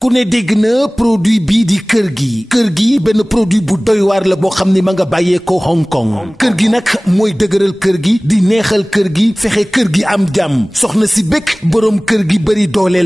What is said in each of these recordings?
ku ne dégg na produit bii di kër gi benn produit bu doy waar la boo xam ni ma nga bàyyeekoo Hong Kong kër gi nag mooy dëgëral kër gi di neexal kër gi fexe kër gi am jàmm soxna si bëgg boroom kër gi bëri doole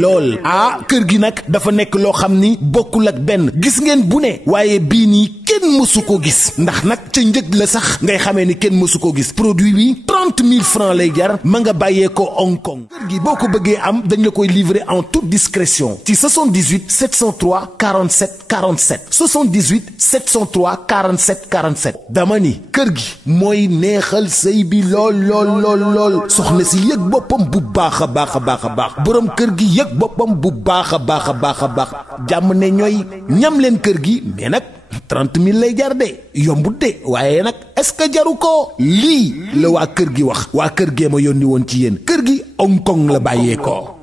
lool ah kër gi nag dafa nekk loo xam ni bokkul ak benn gis ngeen bu ne waaye bii nii kenn mësu ko gis ndax nag ca njëg la sax ngay xamee ni kenn mësu ko gis produit bi 30 000 francs lay jar ma nga bàyyeekoo Hong Kong kër gi boo ko bëggee am dañ la koy livrer en toute discrétion ci 78 703 47 47 78 703 47 47 dama ni kër gi mooy neexal sëy bi lool soxna si yëg boppam bu baax a baax boroom kër gi yëg boppam bu baax a baax jàmm ne ñooy ñam leen kër gi mais nag 30 000 lay jar de yombut de waaye nag est-ce que jaru ko lii la waa kër gi wax waa kër gee ma yónni woon ci yéen kër gi Hong Kong la bàyyeekoo.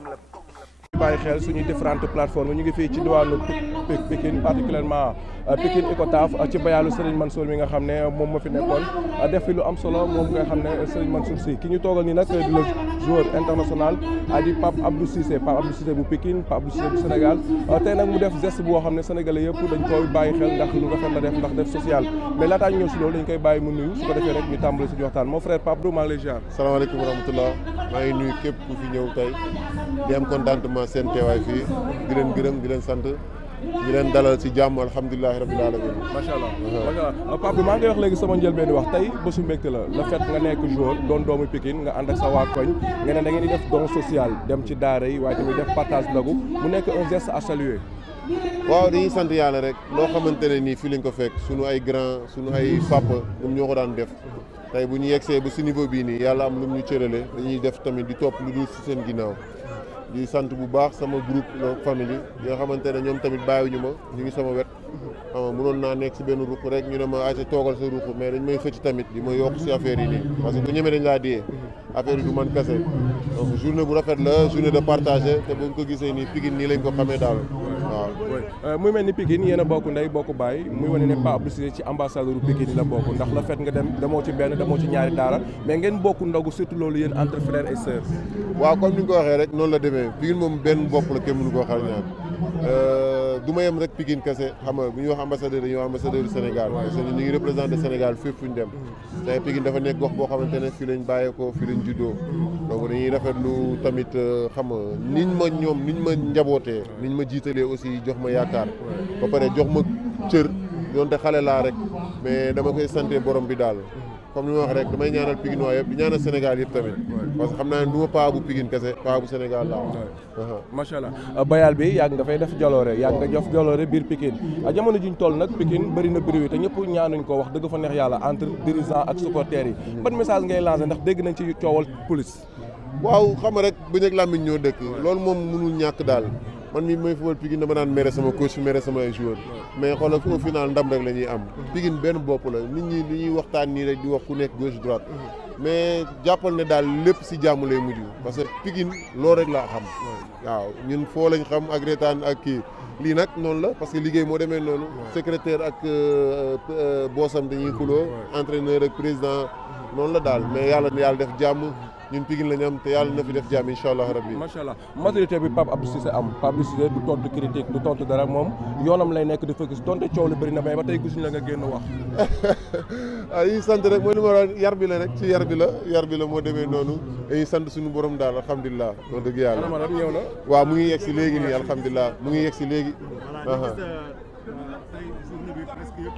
bàyyi xel suñuy différentes plateformes ñu ngi fii ci diwaanu Pikine particulièrement Pikine Icotaf ci bayaalu Serigne Mansour mi nga xam ne moom moo fi nekkoon def fi lu am solo moom nga xam ne Serigne Mansour Sy ki ñu toogal nii nag di le joueur international di Pape Abdou Cissé bu Pikine Pape Abdou Cissé bu Sénégal tey nag mu def geste boo xam ne sénégalais yëpp dañ koy bàyyi xel ndax lu rafet la def ndax def social mais laataa ñu ñëw si loolu dañ koy bàyyi mu nuyu su ko defee rek ñu tàmbali suñu waxtaan mon frère Pape Abdou maa ngi lay ziar. salaamaaleykum wa rahmatullah maa ngi nuyu képp ku fi ñëw tey di am contentement seen teewaay fii di leen gërëm di leen sant di leen dalal ci jàmm alhamdulilahi rabbil alamin macha allah Pape maa ngi wax léegi sama njëlbeen wax tey bésu mbégte la le fait nga nekk joueur doon doomu Pikine nga ànd ak sa waa koñ nga ne da ngeen di def don social dem ci daara yi waaye tamit def partage ndogu mu nekk un geste à saluer. waaw dañuy sant yàlla rek loo xamante ne nii fii lañ ko fekk sunu ay grand sunu ay papa ñoom ñoo ko daan def tey bu ñu yegsee ba si niveau bii nii yàlla am lu ñu cërale dañuy def tamit di topp lu dul si seen ginnaaw di sant bu baax sama groupe famille yi nga xamante ne ñoom tamit bàyyiwuñu ma ñu ngi sama wet xam nga mënoon naa nekk si benn ruq rek ñu ne ma ayca toogal sa ruq mais dañ may xëcc tamit di ma yokk si affaire yi nii parce que bu ñemee dañ laa diyee affaire yi du man kese donc journée bu rafet la journée de partager te bu nga ko gisee nii Pikine nii lañ ko xamee daal waaw. muy mel ni Pikine yéen a bokk ndey bokk baay muy wane ne Pape Abdou Cissé ci ambassadeur Pikine la bokk ndax la fait nga demoo ci benn demoo ci ñaari daara mais ngeen bokk ndogu surtout loolu yéen entre frères et sœurs. waaw comme ni nga ko waxee rek noonu la demee Pikine moom benn bopp la kenn mënu koo xar ñaar du ma yem rek Pikine kese xam nga bu ñuy wax ambassadeur dañuy wax ambassadeur du Sénégal parce que ñu ngi représenté Sénégal fépp fu ñu dem tey Pikine dafa nekk gox boo xamante ne fii lañ bàyyeekoo fii lañ juddoo donc dañuy rafetlu tamit xam nga niñ ma njabootee niñ ma jiitalee aussi jox ma yaakaar ba pare jox ma cër doonte xale laa rek mais dama koy santé borom bi daal comme li ma wax rek damay ñaanal Pikine waa yëpp di ñaanal Sénégal yëpp tamit parce que xam naa ne du ma paa bu Pikine kese paa bu Sénégal laa macha allah bayal bi yàgg nga fay def jaloore yàgg nga jof jaloore biir Pikine jamono jiñ toll nag Pikine bëri na bruit te ñëpp ñaanuñ ko wax dëgg fa neex yàlla entre dirigeant ak supporters yi ban message ngay lancé ndax dégg nañ ci coowal police waaw xam nga rek bu nekk làmmiñ ñoo dëkk loolu moom mënul ñàkk daal man mii may football Pikine dama naan mere sama coach mere sama ay joueurs mais xoolal au final ndam rek la ñuy am Pikine benn bopp la nit ñi li ñuy waxtaan nii rek di wax ku nekk gauche droite mais jàppal ne daal lépp si jàmm lay mujj parce que Pikine loolu rek laa xam waaw ñun foo lañ xam ak reetaan ak kii lii nag noonu la parce que liggéey moo demee noonu secrétaire ak boosam dañuy xuloo entraîneur ak président noonu la daal mais yàlla def jàmm ñun Pikine la ñu am te yàlla na fi def jàmm incha allah rabbi. macha allah maturité bi Pape Abdou Cissé am Pape Abdou Cissé du tontu critique du tontu dara moom yoonam lay nekk di focus donte coow lu bëri na mais ba tey gisuñu la nga génn wax. yi sant rek mooy li ma wax yar bi la rek ci yar bi la moo demee noonu dañuy sant suñu borom daal alhamdulilah. wax dëgg yàlla maanaam ñëw na. waaw mu ngi yegg si léegi nii alhamdulilah mu ngi yegg si léegi.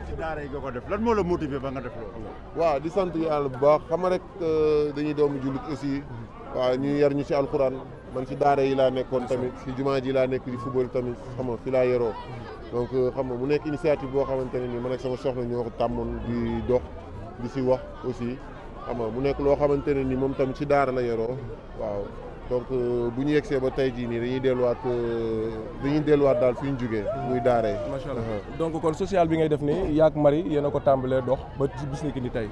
ci daara yi nga ko def lan moo la motivé ba nga def loolu. waaw di sant yàlla bu baax xam nga rek dañuy doomu jullit aussi waaw ñu yar ñu ci alxuraan man ci daara yi laa nekkoon tamit ci jumaa ji laa nekk di football tamit xam nga fi laa yeroo donc xam nga mu nekk initiative boo xamante ne nii man ak sama soxna ñoo ko tàmmoon di dox di ci wax aussi xam nga mu nekk loo xamante ne nii moom tamit ci daara la yeroo waaw. donc bu ñu yegsee ba tey jii nii dañuy delluwaat daal fi ñu jugee muy daaree. macha allah donc kon social bi ngay def nii yaag Marie yéen a ko tàmbalee dox ba ci bis ni ki ni tey.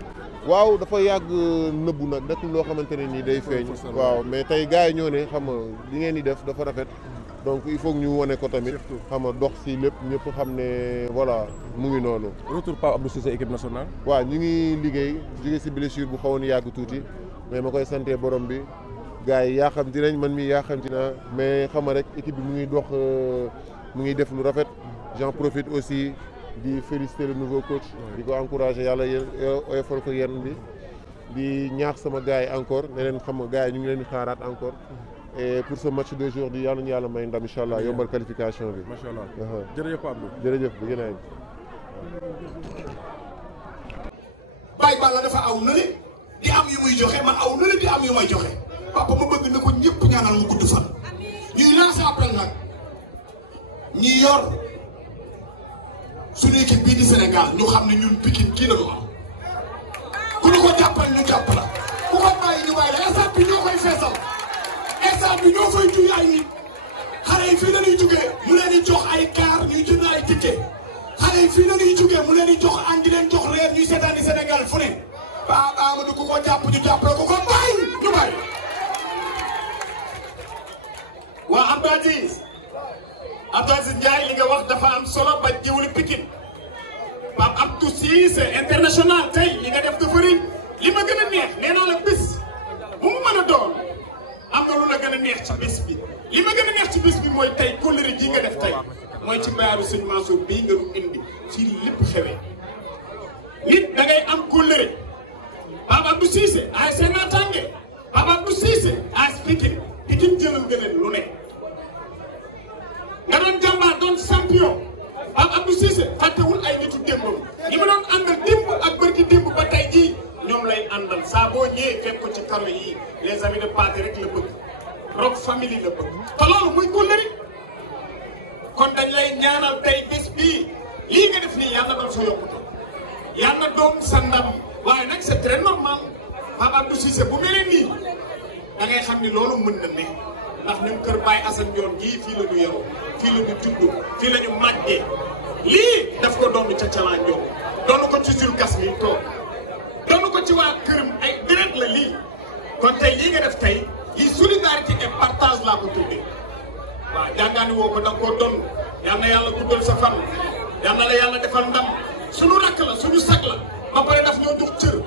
waaw dafa yàgg nëbbu nag nekkul loo xamante ne nii day feeñ. waaw mais tey gars yi ñoo ne xam nga li ngeen di def dafa rafet. donc il faut que ñu wane ko tamit. xam nga dox si lépp ñëpp xam ne voilà mu ngi noonu. retour Pape Abdou Cissé équipe nationale. waaw ñu ngi liggéey jóge si blessure bu xawoon yàgg tuuti mais ma koy santee borom bi. gars yi yaa xam dinañ man mi yaa xam dina mais xam nga rek équipe bi mu ngi dox mu ngi def lu rafet. J'en profite aussi di féliciter le nouveau coach di ko encourager yàlla oyofal ko yenn bi di ñaax sama gars yi encore ne leen xam nga gars yi ñu ngi leen di xaaraat encore et pour ce match d'aujourd'hui yàlla ñu yàlla may ndam incha allah yombal qualification bi. macha allah jërëjëf Abdou. jërëjëf bu gën a Baye Balla dafa aw nële di am yu muy joxe man aw nële di am yu may joxe papa ma bëgg na ko ñëpp ñaanal mu gudd fan. ñuy lancer appel nag ñi yor suñu équipe bii di Sénégal ñu xam ne ñun Pikine kii la ñu am ku ñu ko jàppal ñu jàpp la ku ko bàyyi ñu bàyyi la instant bi ñoo koy feesal instant bi ñoo fay juy ay nit xale yi fii la ñuy jugee mu leen di jox ay car ñuy jënd ay ticket xale yi fii la ñuy jugee mu leen di jox añ di leen jox reer ñuy seetaani Sénégal fu ne ba Amadou ku ko jàpp ñu jàppale ku ko bàyyi ñu bàyyi. waa Abdou Aziz Ndiaye li nga wax dafa am solo ba jiwli Pikine Pape Abdou Cissé international tey li nga def dafa rëy li ma gën a neex nee naa la bis bu mu mën a doon am na lu la gën a neex ci bis bi li ma gën a neex ci bis bi mooy tey kóllëre ji nga def tey mooy ci bayaaru sëñ Mansour bii nga nu indi fii lépp xewee nit da ngay am kóllëre Pape Abdou Cissé ay seen naataange Pape Abdou Cissé ay Pikine jëlal nga leen lu ne nga doon jàmbaar doon champion Pape Abdou Cissé fàttewul ay nitu démbam ñi ma doon àndal démb ak bërki démb ba tey jii ñoom lay àndal saa boo ñëwee fekk ko ci karo yi les amis de Pathé rek la bëgg Rock Family la bëgg te loolu muy kóllëre kon dañ lay ñaanal tey bés bii lii nga def nii yàlla doon sa yokkute yàlla doon sa ndam waaye nag c'est très normal Pape Abdou Cissé bu mel nii da ngay xam ni loolu mën na ne ndax ñun kër Baye Assane Ndione gii fii la ñu yoroo fii la ñu juddoo fii la ñu màggee lii daf ko doon ca Calaan Ndione doon ko ci Jules Gas mi toog doon ko ci waa këram ay deret la lii kon tey lii nga def tey lii solidarité et partage laa ko tuddee waaw jàngaani woo ko da nga koo doon yal na yàlla guddal sa fan yal na la yàlla defal ndam suñu rakk la suñu sag la ba pare daf ñoo jox cër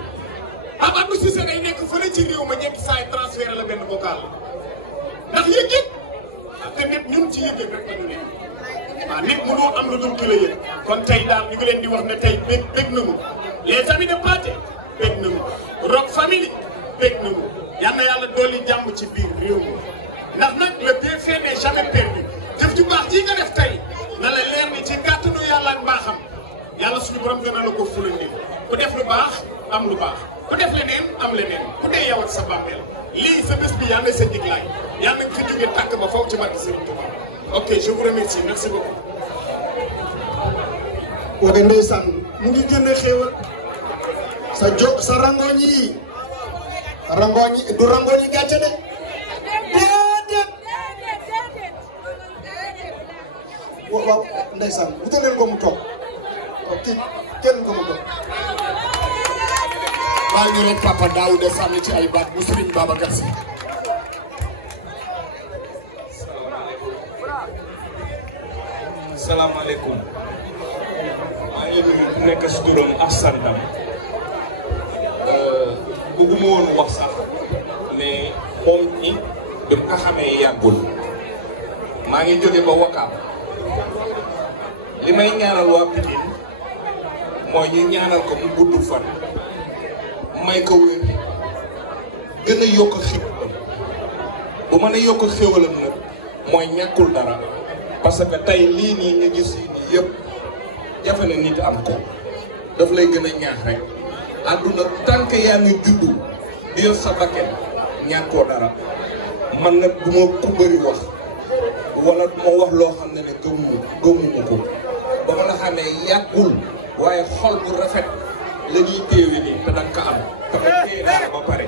Pape Abdou Cissé day nekk fële ci réew ma ñekki saa yi transféré la benn vocal ndax yëg-yëg te nit ñun ci yëg-yëg rek la ñu ne waaw nit mënoo am lu dul ki la yëg kon tey daal ñu ngi leen di wax ne tey bég na mu les amis de Pathé bég na mu Rock Family bég na mu yal na yàlla dolli jàmm ci biir réew mi ndax nag le bienfait n'est jamais perdu jëf ju baax ji nga def tey na la leer ni ci kàttanu yàlla ak mbaaxam yàlla suñu borom gën a la ko fulandi ku def lu baax am lu baax ku def leneen am leneen ku dee yow ak sa bàmmeel lii sa bés bi yaa ngi sa diglaay yaa ngi fi jógee tàkk ba faw ci barke Serigne Touba ok je vous remercie merci beaucoup. waaye ndeysaan mu ngi génne xéewal sa rangooñ yi du rangooñ yi gàcce de déedéet waaw ndeysaan wutal leen ko mu toog kii kenn ko mu toog waaye ñu rek Papa Daouda sànni ci ay baat bu Serigne Babacar Sy. salaamaaleykum maa ngi nuyu ku nekk si turam ak santam bëgguma woon wax sax ne moom ñi bi mu ko xamee yàggul maa ngi jóge ba Wakaam li may ñaanal waa Pikine mooy ñu ñaanal ko mu gudd fan may ko wér gën a yokk xéwalam bu mën a yokk xéwalam nag mooy ñàkkul dara parce que tey lii nii nga gis nii yëpp jafe na nit am ko daf lay gën a ñaax rek àdduna tànk yaa ngi juddu di yor sa bakken ñàkkoo dara man nag du ma ku bëri wax wala du ma wax loo xam ne gëmuma ko ba ma la xamee yàggul waaye xol bu rafet la ñuy téewe nii te danga ko am te ma téye dara ba pare